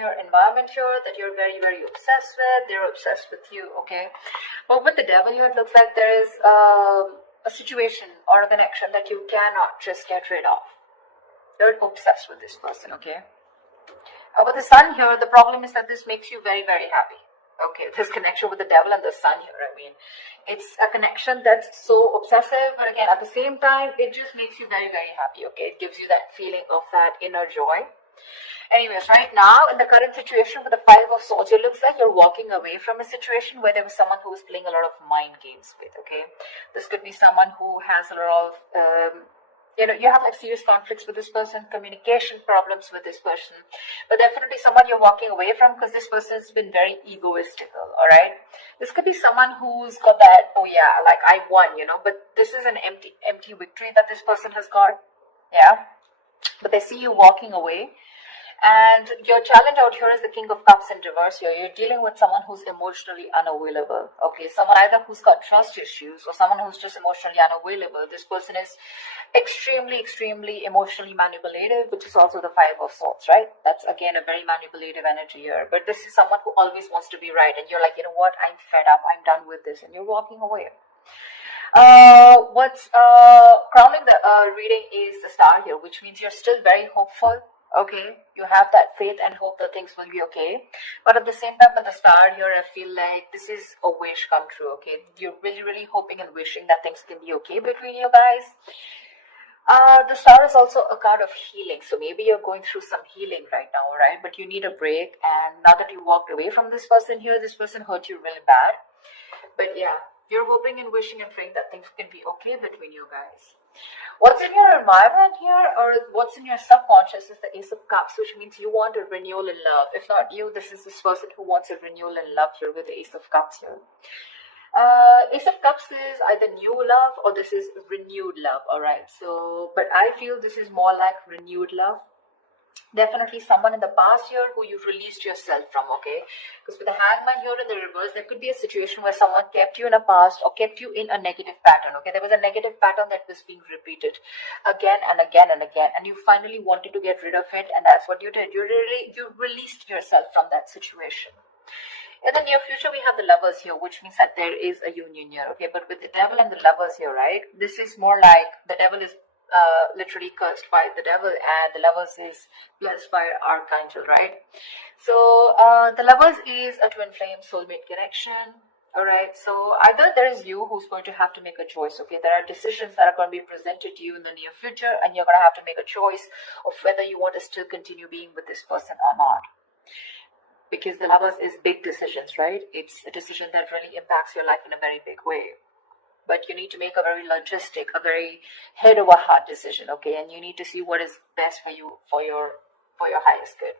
your environment here that you're very, very obsessed with. They're obsessed with you, okay? But with the devil here, it looks like there is a situation or a connection that you cannot just get rid of. You're obsessed with this person, okay? With the sun here, the problem is that this makes you very, very happy. Okay, this connection with the devil and the sun here, I mean, it's a connection that's so obsessive, but again, at the same time, it just makes you very, very happy, okay? It gives you that feeling of that inner joy. Anyways, right now, in the current situation with the Five of Swords, it looks like you're walking away from a situation where there was someone who was playing a lot of mind games with, okay? This could be someone who has a lot of, you have like serious conflicts with this person, communication problems with this person, but definitely someone you're walking away from because this person has been very egoistical, all right? This could be someone who's got that, oh yeah, like I won, but this is an empty victory that this person has got, yeah? But they see you walking away. And your challenge out here is the King of Cups in reverse here. You're dealing with someone who's emotionally unavailable. Okay, someone either who's got trust issues or someone who's just emotionally unavailable. This person is extremely, extremely emotionally manipulative, which is also the Five of Swords, right? That's again a very manipulative energy here. But this is someone who always wants to be right. And you're like, you know what? I'm fed up. I'm done with this. And you're walking away. What's crowning the reading is the Star here, which means you're still very hopeful. Okay, you have that faith and hope that things will be okay. But at the same time, with the Star here, I feel like this is a wish come true, okay? You're really, really hoping and wishing that things can be okay between you guys. The Star is also a card of healing. So maybe you're going through some healing right now, right? But you need a break. And now that you walked away from this person here, this person hurt you really bad. But yeah, you're hoping and wishing and praying that things can be okay between you guys. What's in your environment here, or what's in your subconscious, is the Ace of Cups, which means you want a renewal in love. If not you, this is this person who wants a renewal in love here with the Ace of Cups here. Ace of Cups is either new love or this is renewed love, alright? So, but I feel this is more like renewed love. Definitely someone in the past year who you've released yourself from, okay? Because with the Hangman here in the reverse, there could be a situation where someone kept you in a past or kept you in a negative pattern, okay? There was a negative pattern that was being repeated again and again and again, and you finally wanted to get rid of it, and that's what you did. You released yourself from that situation. In the near future, we have the Lovers here, which means that there is a union here, okay? But with the Devil and the Lovers here, right? This is more like the Devil is literally cursed by the devil and the Lovers is blessed by Archangel, right? So the Lovers is a twin flame soulmate connection, all right? So either there is you who's going to have to make a choice, okay? There are decisions that are going to be presented to you in the near future, and you're going to have to make a choice of whether you want to still continue being with this person or not. Because the Lovers is big decisions, right? It's a decision that really impacts your life in a very big way. But you need to make a very logistic, a very head over heart decision, okay? And you need to see what is best for you, for your highest good.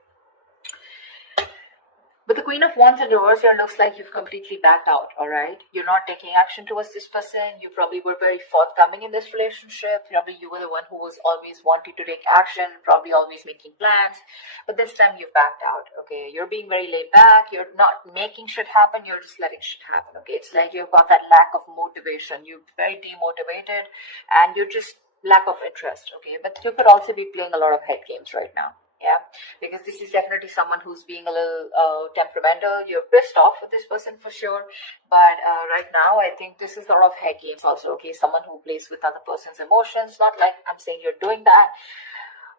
But the Queen of Wands in reverse here looks like you've completely backed out, all right? You're not taking action towards this person. You probably were very forthcoming in this relationship. Probably you were the one who was always wanting to take action, probably always making plans. But this time you've backed out, okay? You're being very laid back. You're not making shit happen. You're just letting shit happen, okay? It's like you've got that lack of motivation. You're very demotivated and you're just lack of interest, okay? But you could also be playing a lot of head games right now. Yeah, because this is definitely someone who's being a little temperamental. You're pissed off with this person for sure. But right now, I think this is a lot of head games also, okay? Someone who plays with other person's emotions. Not like I'm saying you're doing that.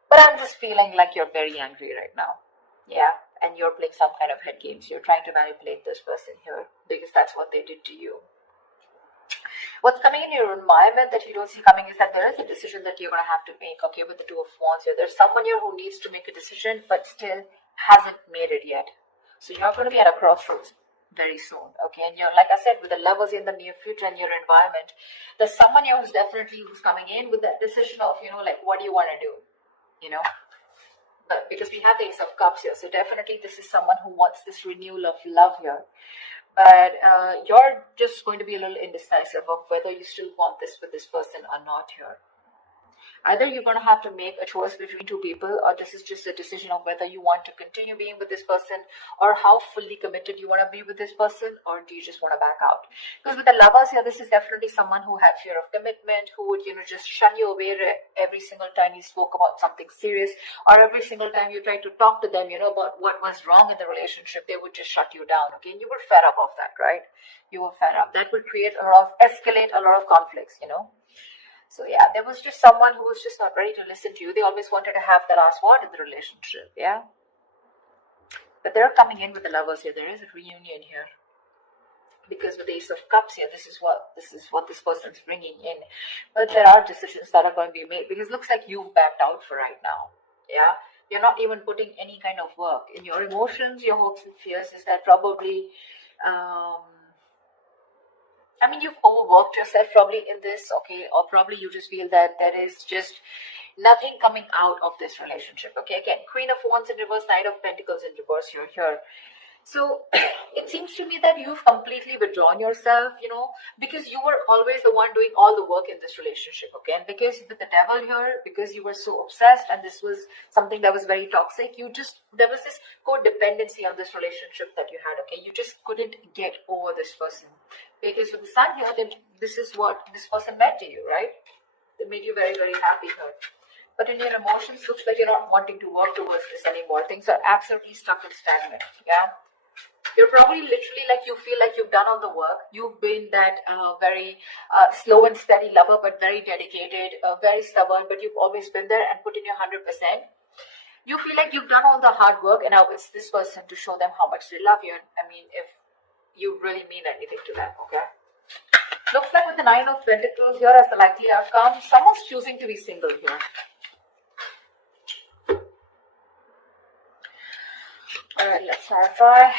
But I'm just feeling like you're very angry right now. Yeah, and you're playing some kind of head games. You're trying to manipulate this person here because that's what they did to you. What's coming in your environment that you don't see coming is that there is a decision that you're going to have to make, okay, with the Two of Wands here. There's someone here who needs to make a decision but still hasn't made it yet. So you're going to be at a crossroads very soon, okay? And you're, like I said, with the Lovers in the near future and your environment, there's someone here who's coming in with that decision of, like, what do you want to do, But because we have the Ace of Cups here, so definitely this is someone who wants this renewal of love here. But you're just going to be a little indecisive of whether you still want this with this person or not here. Either you're going to have to make a choice between two people, or this is just a decision of whether you want to continue being with this person, or how fully committed you want to be with this person, or do you just want to back out? Because with the lovers here, this is definitely someone who had fear of commitment, who would, just shun you away every single time you spoke about something serious, or every single time you tried to talk to them, about what was wrong in the relationship, they would just shut you down, okay? And you were fed up of that, right? You were fed up. That would escalate a lot of conflicts, So yeah, there was just someone who was just not ready to listen to you. They always wanted to have the last word in the relationship, yeah? But they're coming in with the lovers here. There is a reunion here. Because with the Ace of Cups here, this is what this person's bringing in. But there are decisions that are going to be made, because it looks like you've backed out for right now, yeah? You're not even putting any kind of work. In your emotions, your hopes and fears is that probably... you've overworked yourself probably in this, okay? Or probably you just feel that there is just nothing coming out of this relationship, okay? Again, Queen of Wands in reverse, Knight of Pentacles in reverse here. So it seems to me that you've completely withdrawn yourself, because you were always the one doing all the work in this relationship, okay? And because with the devil here, because you were so obsessed and this was something that was very toxic, there was this codependency on this relationship that you had, okay? You just couldn't get over this person. Because with the sun here, this is what this person meant to you, right? They made you very, very happy here. But in your emotions, looks like you're not wanting to work towards this anymore. Things are absolutely stuck and stagnant, yeah? You're probably literally like, you feel like you've done all the work. You've been that very slow and steady lover, but very dedicated, very stubborn, but you've always been there and put in your 100%. You feel like you've done all the hard work, and now it's this person to show them how much they love you. If you really mean anything to them, okay? Looks like with the Nine of Pentacles here as the likely outcome, someone's choosing to be single here. Alright, let's clarify.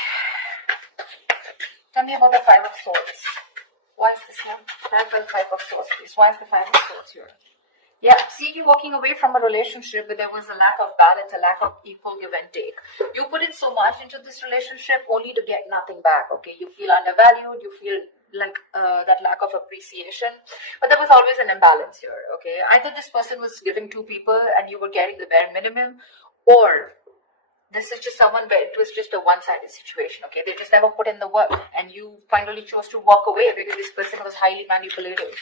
Tell me about the Five of Swords. Why is this here? Clarify the Five of Swords, please. Why is the Five of Swords here? Yeah, see you walking away from a relationship where there was a lack of balance, a lack of equal give and take. You put in so much into this relationship only to get nothing back, okay? You feel undervalued, you feel like that lack of appreciation. But there was always an imbalance here, okay? Either this person was giving to people and you were getting the bare minimum, or this is just someone where it was just a one-sided situation, okay? They just never put in the work, and you finally chose to walk away because this person was highly manipulative.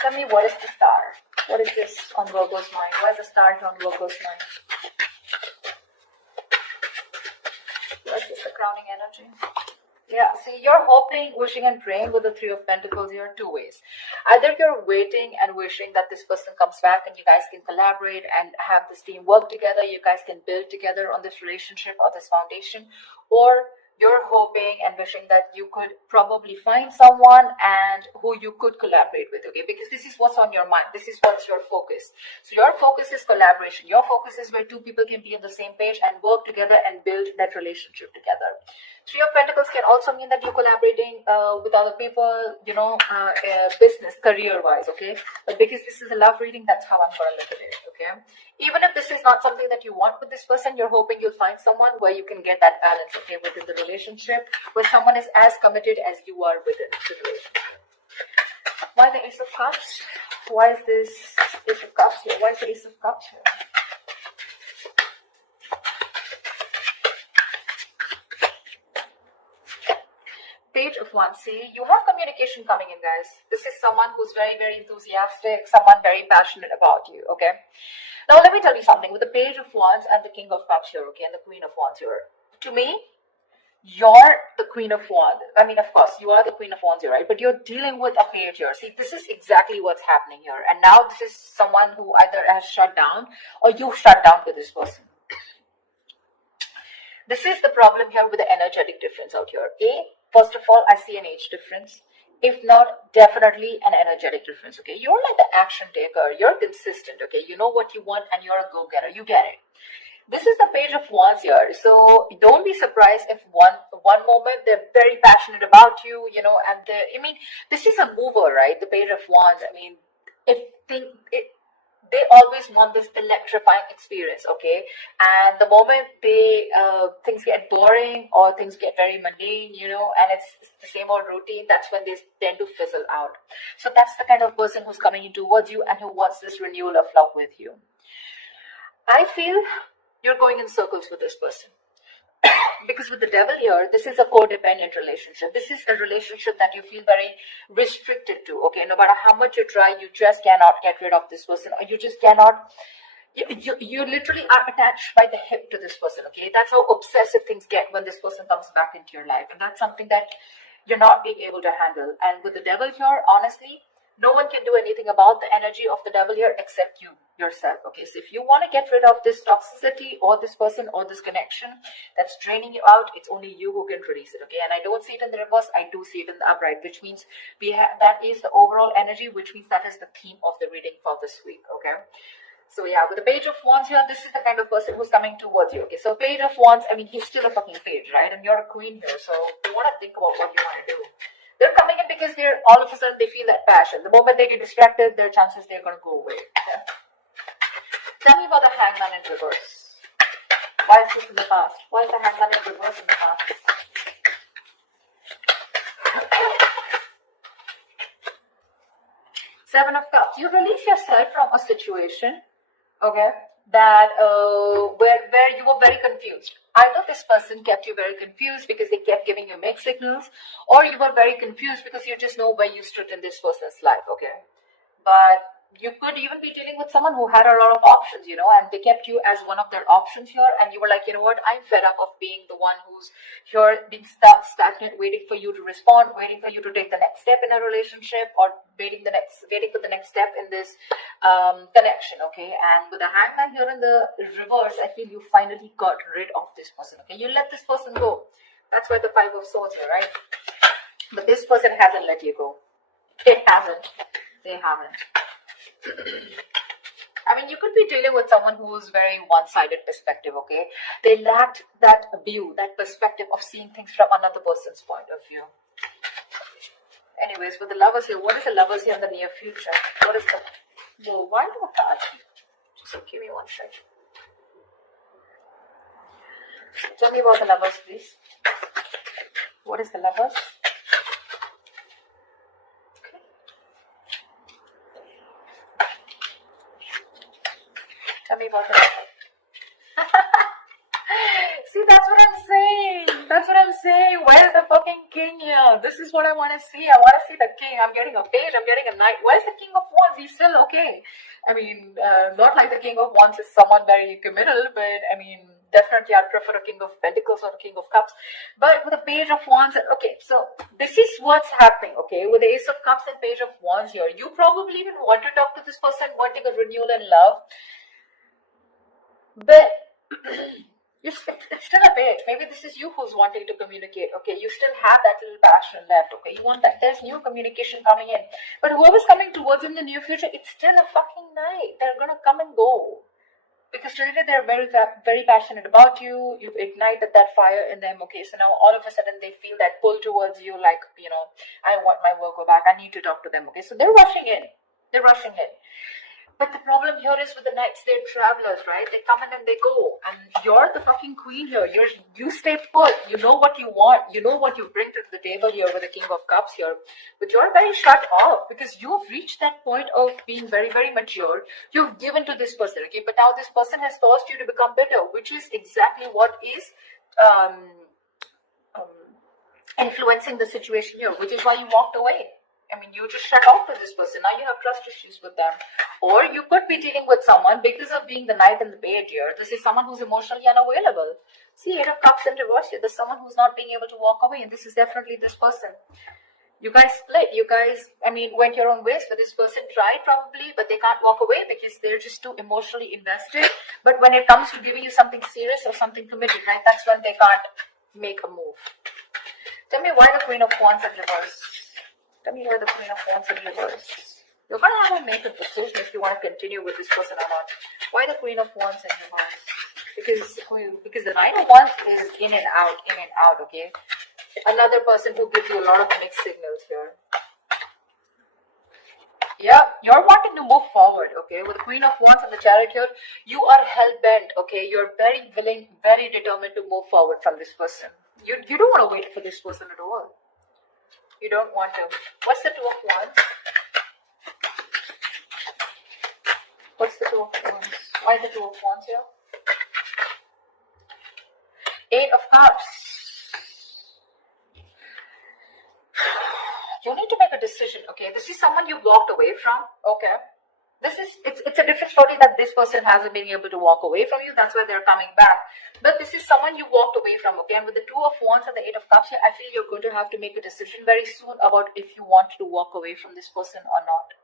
Tell me, what is the star? What is this on Virgo's mind? Why is the star on Virgo's mind? What is the crowning energy? Yeah, see, you're hoping, wishing, and praying with the Three of Pentacles here two ways. Either you're waiting and wishing that this person comes back and you guys can collaborate and have this team work together, you guys can build together on this relationship or this foundation, or you're hoping and wishing that you could probably find someone and who you could collaborate with, okay? Because this is what's on your mind. This is what's your focus. So your focus is collaboration. Your focus is where two people can be on the same page and work together and build that relationship together. Three of Pentacles can also mean that you're collaborating with other people, business, career-wise, okay? But because this is a love reading, that's how I'm going to look at it, okay? Even if this is not something that you want with this person, you're hoping you'll find someone where you can get that balance, okay, within the relationship, where someone is as committed as you are within the relationship. Why the Ace of Cups? Why is this Ace of Cups here? Why is the Ace of Cups here? Page of Wands. See, you have communication coming in, guys. This is someone who's very, very enthusiastic, someone very passionate about you, okay? Now, let me tell you something. With the Page of Wands and the King of Cups here, okay, and the Queen of Wands here, to me, you're the Queen of Wands. Of course, you are the Queen of Wands here, right? But you're dealing with a page here. See, this is exactly what's happening here. And now this is someone who either has shut down or you've shut down with this person. This is the problem here with the energetic difference out here. First of all, I see an age difference. If not, definitely an energetic difference, okay? You're like the action taker. You're consistent, okay? You know what you want and you're a go-getter. You get it. This is the Page of Wands here. So don't be surprised if one moment they're very passionate about you, and this is a mover, right? The Page of Wands. they always want this electrifying experience, okay? And the moment things get boring or things get very mundane, and it's the same old routine, that's when they tend to fizzle out. So that's the kind of person who's coming in towards you and who wants this renewal of love with you. I feel you're going in circles with this person. Because with the devil here, this is a codependent relationship. This is a relationship that you feel very restricted to, okay? No matter how much you try, you just cannot get rid of this person, or you just cannot, you literally are attached by the hip to this person, okay? That's how obsessive things get when this person comes back into your life. And that's something that you're not being able to handle. And with the devil here, honestly, no one can do anything about the energy of the devil here except you, yourself. Okay, so if you want to get rid of this toxicity or this person or this connection that's draining you out, it's only you who can release it. Okay, and I don't see it in the reverse, I do see it in the upright, which means that is the overall energy, which means that is the theme of the reading for this week. Okay, so yeah, with the Page of Wands here, this is the kind of person who's coming towards you. Okay, so Page of Wands, I mean, he's still a fucking page, right? And you're a queen here, so you want to think about what you want to do. They're coming in because they're all of a sudden they feel that passion. The moment they get distracted, their chances they're going to go away. Yeah. Tell me about the Hangman in reverse. Why is this in the past? Why is the Hangman in reverse in the past? Seven of Cups. You release yourself from a situation, okay, that where you were very confused. Either this person kept you very confused because they kept giving you mixed signals, or you were very confused because you just know where you stood in this person's life, okay? But you could even be dealing with someone who had a lot of options, and they kept you as one of their options here, and you were like, you know what, I'm fed up of being the one who's here being stagnant, waiting for you to respond, waiting for you to take the next step in a relationship, or waiting for the next step in this connection, okay? And with the Hangman here in the reverse, I feel you finally got rid of this person, okay? You let this person go. That's why the Five of Swords here, right? But this person hasn't let you go. It hasn't. They haven't. I mean, you could be dealing with someone who's very one-sided perspective, okay? They lacked that view, that perspective of seeing things from another person's point of view. Anyways, with the Lovers here, what is the Lovers here in the near future? What is the... Whoa, why do I card? Just give me one second. Tell me about the Lovers, please. What is the Lovers? Tell me about the Lovers. See, that's what I'm saying. That's what I'm saying. Where's the fucking king here? This is what I want to see. I want to see the king. I'm getting a page. I'm getting a knight. Where's the king of wands? He's still okay. I mean, not like the king of wands is someone very committal, but I mean, definitely I'd prefer a king of pentacles or a king of cups. But with a page of wands, okay, so this is what's happening, okay? With the ace of cups and page of wands here, you probably even want to talk to this person, wanting a renewal in love. But it's still a page. Maybe this is you who's wanting to communicate, okay? You still have that little passion left, okay? You want that, there's new communication coming in. But whoever's coming towards in the near future, it's still a fucking night. They're gonna come and go. Because today they're very, very passionate about you. You've ignited that fire in them, okay? So now all of a sudden they feel that pull towards you, like, I want my Virgo back. I need to talk to them, okay? So they're rushing in. They're rushing in. But the problem here is with the knights, they're travelers, right? They come in and they go. And you're the fucking queen here. You stay put. You know what you want. You know what you bring to the table here with the King of Cups here. But you're very shut off because you've reached that point of being very, very mature. You've given to this person, okay? But now this person has caused you to become bitter, which is exactly what is influencing the situation here, which is why you walked away. I mean, you just shut off with this person. Now you have trust issues with them. Or you could be dealing with someone because of being the knight and the page here. This is someone who's emotionally unavailable. See, Eight of Cups in reverse here. There's someone who's not being able to walk away. And this is definitely this person. You guys split. You guys, went your own ways. But this person tried probably, but they can't walk away because they're just too emotionally invested. But when it comes to giving you something serious or something committed, right, that's when they can't make a move. Tell me why the Queen of Wands in reverse. Tell me why the Queen of Wands in reverse. You're going to have to make a decision if you want to continue with this person or not. Why the Queen of Wands in reverse? Because the Nine of Wands is in and out, okay? Another person who gives you a lot of mixed signals here. Yeah, you're wanting to move forward, okay? With the Queen of Wands and the Chariot here, you are hell-bent, okay? You're very willing, very determined to move forward from this person. You don't want to wait for this person at all. You don't want to. What's the Two of Wands? What's the Two of Wands? Why the Two of Wands here? Eight of Cups. You need to make a decision, okay? This is someone you walked away from, okay? It's a different story that this person hasn't been able to walk away from you. That's why they're coming back. But this is someone you walked away from, okay? And with the Two of Wands and the Eight of Cups here, I feel you're going to have to make a decision very soon about if you want to walk away from this person or not.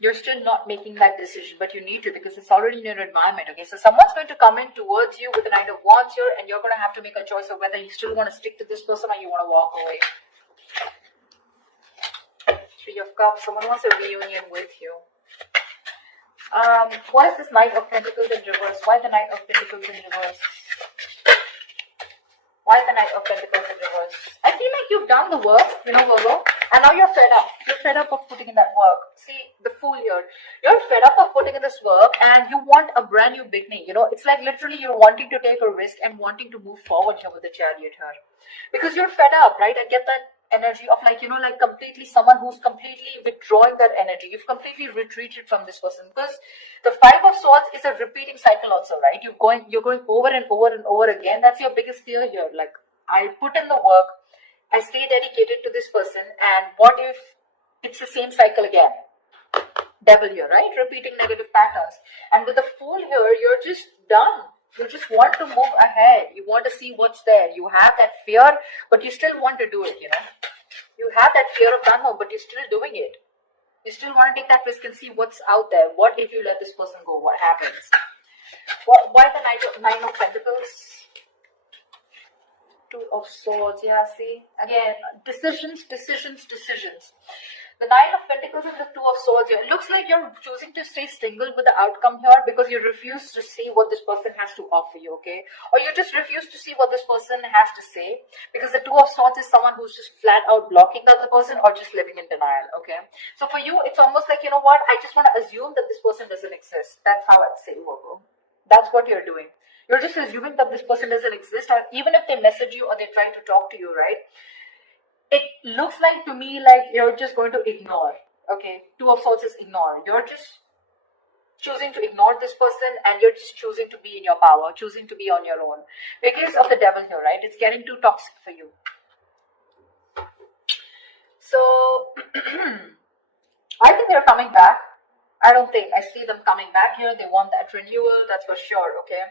You're still not making that decision, but you need to, because it's already in your environment, okay? So someone's going to come in towards you with the Knight of Wands here, and you're going to have to make a choice of whether you still want to stick to this person or you want to walk away. Three of Cups, someone wants a reunion with you. Why is this Knight of Pentacles in reverse? Why the Knight of Pentacles in reverse? Why the Knight of Pentacles in reverse? I feel like you've done the work, you know, Virgo, and now you're fed up. You're fed up of putting in that work. See, the Fool here. You're fed up of putting in this work and you want a brand new beginning. You know, it's like literally you're wanting to take a risk and wanting to move forward here with the Chariot here. Because you're fed up, right? I get that energy of like, you know, like completely someone who's completely withdrawing that energy. You've completely retreated from this person, because the Five of Swords is a repeating cycle also, right? You're going over and over and over again. That's your biggest fear here. Like, I put in the work, I stay dedicated to this person, and what if it's the same cycle again? Devil here, right? Repeating negative patterns. And with the Fool here, you're just done. You just want to move ahead. You want to see what's there. You have that fear, but you still want to do it, you know. You have that fear of unknown, but you're still doing it. You still want to take that risk and see what's out there. What if you let this person go? What happens? Why the Nine of Pentacles? Two of Swords. Yeah, see? Again, decisions. The Nine of Pentacles and the Two of Swords here. It looks like you're choosing to stay single with the outcome here because you refuse to see what this person has to offer you, okay? Or you just refuse to see what this person has to say, because the Two of Swords is someone who's just flat out blocking the other person or just living in denial, okay? So for you, it's almost like, you know what? I just want to assume that this person doesn't exist. That's how I'd say, Virgo. That's what you're doing. You're just assuming that this person doesn't exist, or even if they message you or they try to talk to you, right? It looks like to me like you're just going to ignore, okay? Two of Swords is ignore. You're just choosing to ignore this person, and you're just choosing to be in your power, choosing to be on your own. Because of the Devil here, right? It's getting too toxic for you. So, I think they're coming back. I see them coming back here. They want that renewal, that's for sure, okay?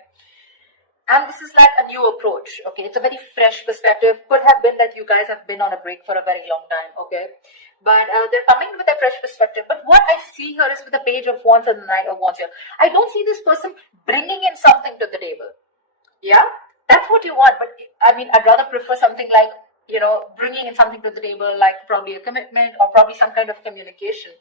And this is like a new approach, okay? It's a very fresh perspective. Could have been that you guys have been on a break for a very long time, okay? But they're coming with a fresh perspective. But what I see here is with the Page of Wands and the Knight of Wands here, I don't see this person bringing in something to the table. Yeah? That's what you want. But I mean, I'd rather prefer something like, you know, bringing in something to the table, like probably a commitment or probably some kind of communication.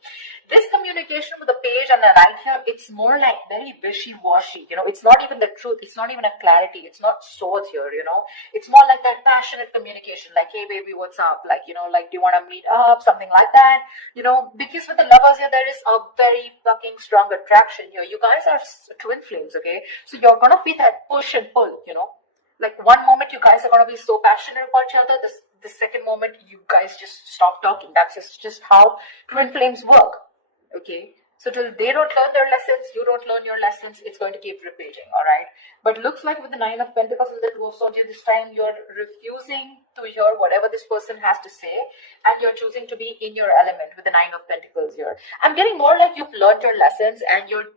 This communication with the Page and the Knight here, it's more like very wishy-washy, you know, it's not even the truth, it's not even a clarity, it's not swords here, you know, it's more like that passionate communication, like, hey baby, what's up, like, you know, like, do you want to meet up, something like that, you know, because with the Lovers here, there is a very fucking strong attraction here. You guys are twin flames, okay, so you're gonna be that push and pull, you know. Like, one moment you guys are going to be so passionate about each other, the second moment you guys just stop talking. That's just how twin flames work, okay? So till they don't learn their lessons, you don't learn your lessons, it's going to keep repeating, alright? But looks like with the Nine of Pentacles and the Two of Swords, this time you're refusing to hear whatever this person has to say, and you're choosing to be in your element with the Nine of Pentacles here. I'm getting more like you've learned your lessons and you're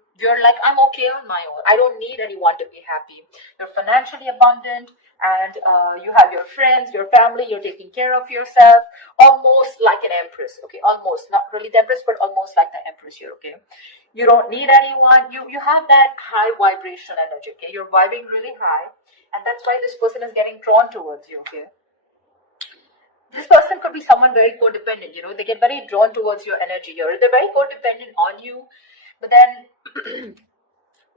like, I'm okay on my own. I don't need anyone to be happy. You're financially abundant, and you have your friends, your family, you're taking care of yourself, almost like an empress, okay? Almost, not really the empress, but almost like the empress here, okay? You don't need anyone. You have that high vibration energy, okay? You're vibing really high, and that's why this person is getting drawn towards you, okay? This person could be someone very codependent, you know? They get very drawn towards your energy here. They're very codependent on you. But then,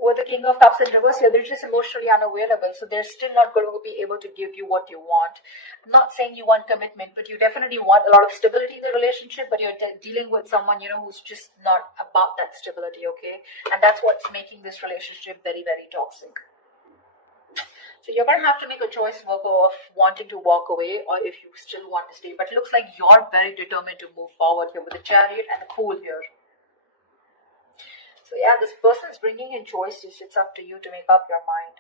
With the King of Cups in reverse here, they're just emotionally unavailable, so they're still not going to be able to give you what you want. I'm not saying you want commitment, but you definitely want a lot of stability in the relationship, but you're dealing with someone, who's just not about that stability, okay? And that's what's making this relationship very, very toxic. So you're going to have to make a choice, Virgo, of wanting to walk away or if you still want to stay. But it looks like you're very determined to move forward here with the Chariot and the Fool here. So yeah, this person is bringing in choices. It's up to you to make up your mind.